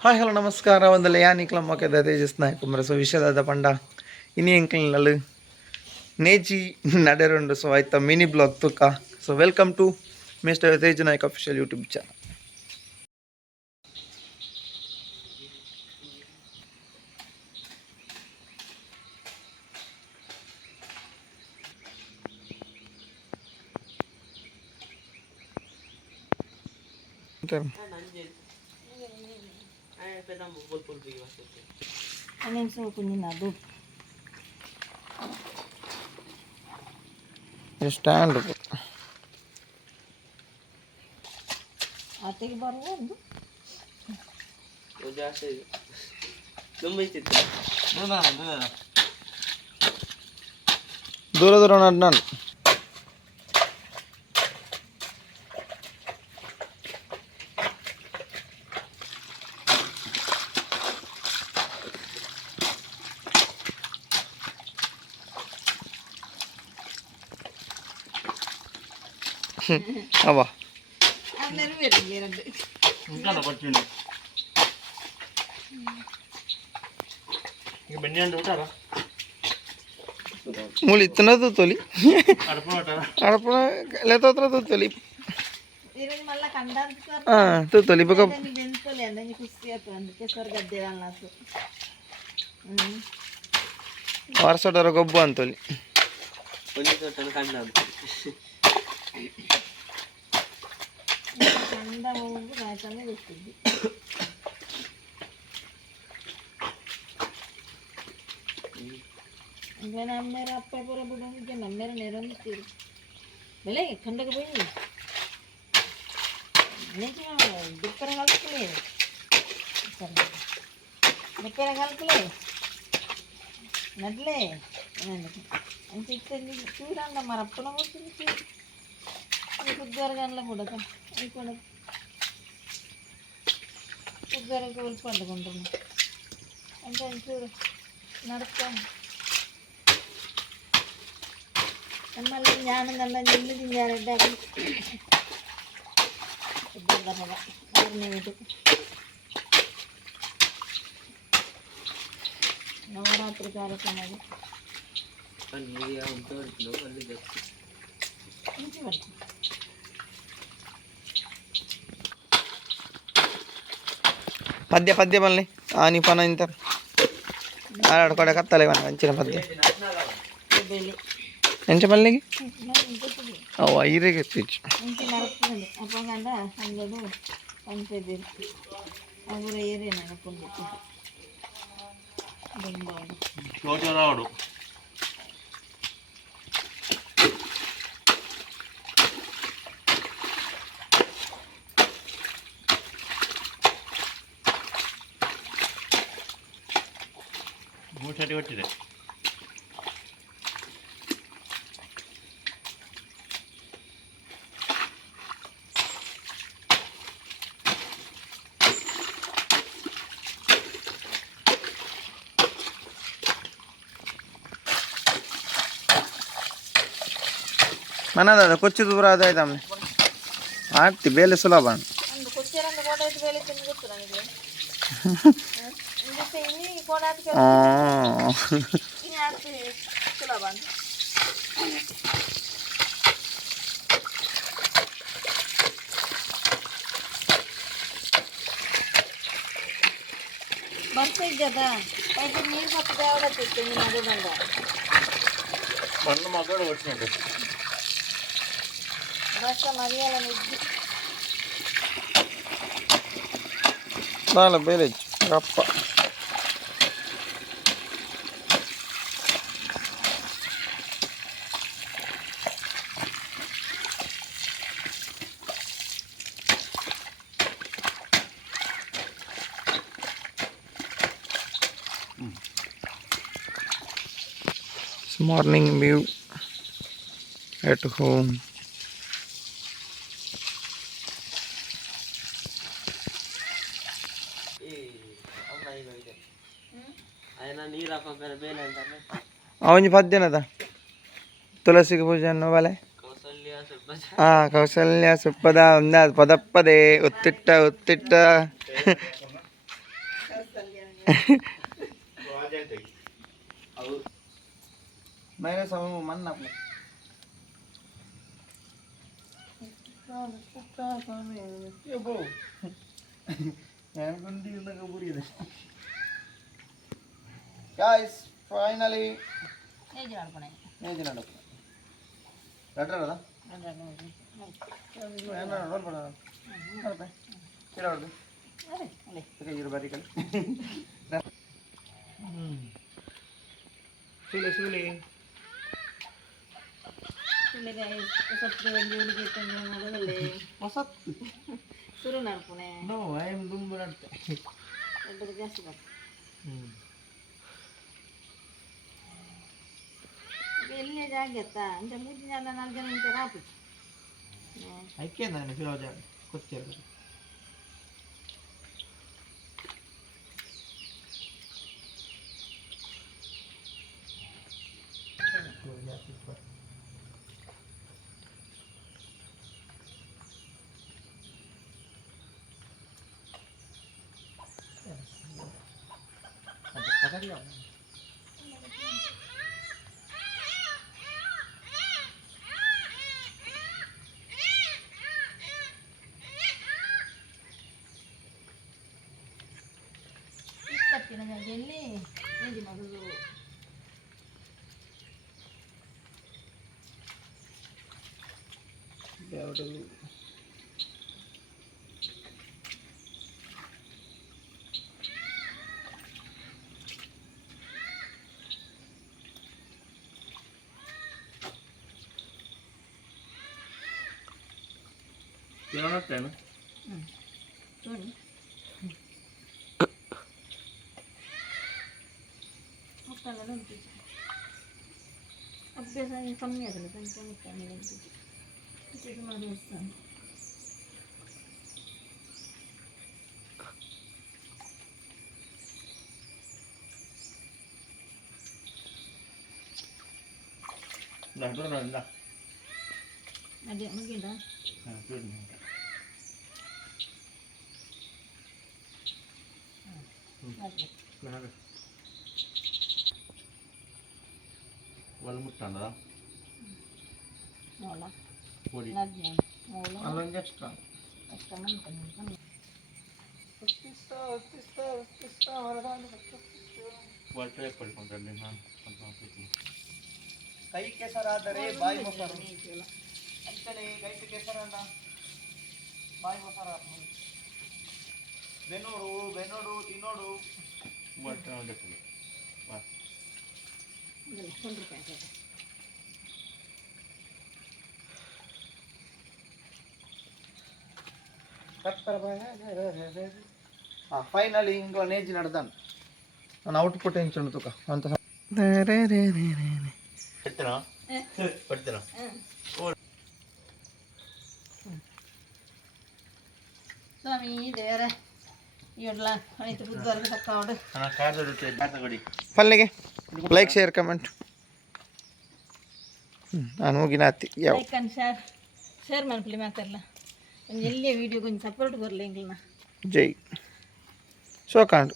Hi hello ನಮಸ್ಕಾರ ಒಂದಲ್ಲ ಯಾನ್ ಇಕ್ಲಮ್ಮಕ್ಕೆ ತೇಜಸ್ನ ಕುಮ್ರ ಸೊ ವಿಷಯದ ಪಂಡ ಇನಿ ಎಂಕ್ಲಲ್ಲಿ ನೇಜಿ ನಡೆರುಂಡು ಸೊ ಆಯ್ತಾ ಮಿನಿ ಬ್ಲಾಗ್ ತುಕ so welcome to mister Tej Naik official YouTube channel. Stand ಆತೆಗೆ ಬರುವುದು ದೂರ ದೂರ ನಾನು అవా మూలు ఇస్తున్నది తొలి అడప లేకపోతే తొలి తొలి వారసోటర గొబ్బు అంతొలి ನಮ್ಮೇರ ಅಪ್ಪ ಪೂರ ಬಿಡೋದಿದ್ದೆ ನಮ್ಮೇರ ನೆರೊಂದಿರ್ತೀರಿ ಬೆಲೆ ಖಂಡಕ್ಕೆ పోయి దుప్పర కలుపులే దుప్పర కలుపులే నడ్లే అని చెప్తే చూడండి మరి అప్పుడ పోతుంది కుద్దరు గంటల కూడక అది కూడా కుద్దరు కోల్పు పండుకుంటున్నాం అంటే చూడు నడుస్తాను మళ్ళీ జ్ఞానం నల్ల నీళ్ళు తింగారంటే నవరాత్రి కార్యక్రమాలు పద్య పద్య మళ్ళీ నీ పని ఇంత ఆడకూడ కత్తలే మంచిన పద్య ఎంత మళ్ళీ ఐరేగా తెచ్చు అప్పగంట అందరూ పంపేది అప్పుడు ఏరే నడుపుకుంటు రావడు ಮೂಟೆ ಒಟ್ಟಿದೆ ಮನ ದಾದ ಕೊಚ್ಚು ದೂರ ಆದಾಯ್ತು ಆಮೇಲೆ ಆಡ್ತಿ ಬೇಲೆ ಸುಲಭ ಬರ್ತಾ కదా అయితే నీరు పప్పు తేవడా తెచ్చింది నడుబండ మన్ను మగడు వచ్చినట్టు బస్ మరియాల నిద్ది దాని బేలేజ్ గప్ప morning view at home. ಅವನಿ ಪದ್ಯನದ ತುಳಸಿಗೆ ಪೂಜೆ ಅನ್ನೋವಲೆ ಕೌಸಲ್ಯ ಸುಪ್ಪದ ಒಂದ ಪದಪ್ಪದೆ ಉತ್ತಿಟ್ಟ मायनस मन आपलं guys finally ఏజ్ వాడుకున్నాయి నేను లెటర్ కదా ಸುರು ನಡ್ಪುಣೆ No, I am doing good. ದೊಡ್ಡದು ಜಾಸ್ತಿ ಬರ್ತದೆ ಎಲ್ಲಿ ಜಾಗ್ಯತ್ತ ಅಂತ 3 ಜನ 4 ಜನ ಇಂತ ರಾಪು ಐಕೆ ನಾನು ಫಿರೋಜ ಕೊಚ್ಚಿರ ತಪ್ಪಿನ ಜಾಗೆಯಲ್ಲಿ ಏಜ್ ಮಾಡೋದು తిననట్టేనా చూడండి ముక్కలను అనిపించి అభ్యాసం కమ్మి అసలు కొంచెం ముక్కలు అనిపించి ఇది మరి వస్తాను చూడండి అదే ముగిందా చూడండి వాళ్ళు ముట్టండా మూల పొడి నడ్డి మూల అలా చేస్తా కష్టమంటుంది వాళ్ళు పడుకుంటాండి ಕೈ ಕೆಸರಾದರೆ ಬಾಯಿ ಮೊಸರು ಅಂತಲೇ ಕೈ ಕೆಸರನ್ನ ಬಾಯಿ ಮೊಸರು ಬೆನ್ನೋಡು ಬೆನ್ನೋಡು ತಿನ್ನೋಡು పడుతుంది ಫೈನಲಿ ಇಂಕೋ ನೇಜಿ ನಡೆದಾನು ನಾನು ಔಟ್ಪುಟ್ ಹೆಂಚು ತುಕ ಅಂತ పెడతానా పెడతానా ಸ್ವಾಮಿ ದೇವರ ಇಡ್ಲ ಆಯ್ತು ಬುದ್ಧವಾರ ತಕ್ಕೊಂಡು ಕಾರ್ತಗಡಿ ಪಲ್ಲೆಗೆ ಲೈಕ್ ಶೇರ್ ಕಮೆಂಟ್ ನಾನು ಹೋಗಿ ನಾತಿ ಯಾವ ಲೈಕ್ ಅಂಡ್ ಶೇರ್ ಮಾಡ್ಕೊಳ್ಳಿ ಮಾತಾಡಲ್ಲ ಎಲ್ಲಿಯ ವಿಡಿಯೋ ಕೊಂಚ ಸಪೋರ್ಟ್ ಬರಲಿ ಎಂಗ್ಲನ್ನ ಜೈ ಶೋಕಾಂಡ್